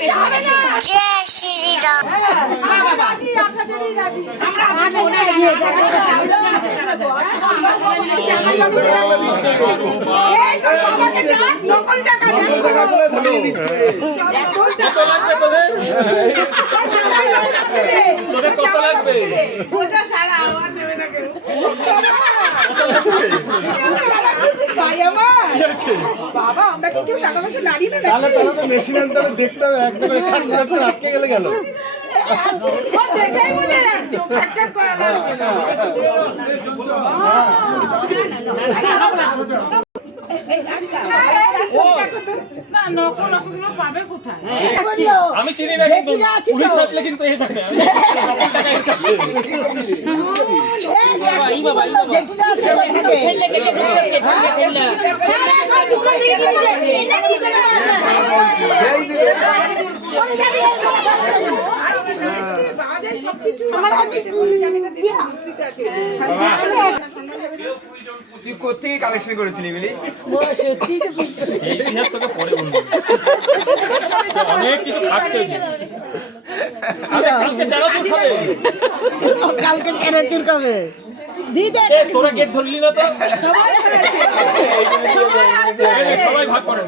जय श्री राम। বাবা আমরা কি কেউ টাকা পয়সা নাড়ি না তাহলে তো মেশিন আনতে দেখতে হবে একবারে খাট আটকে গেলে গেল দেখাই বোঝা যাচ্ছে ফ্যাক্টর করা লাগবে আমি চিনি না কিন্তু পুলিশ আসলে কিন্তু এই জায়গায় আমি টাকা এর কাছে তুই কোথেকে কালেকশন করেছিলি বলি এই ইতিহাস তোকে পড়ে বলবো অনেক কিছু খাটতে কালকে চানাচুর খাবে কালকে চানাচুর খাবে দিদে তোরা গেট ধরলি না তো সবাই ভাগ করে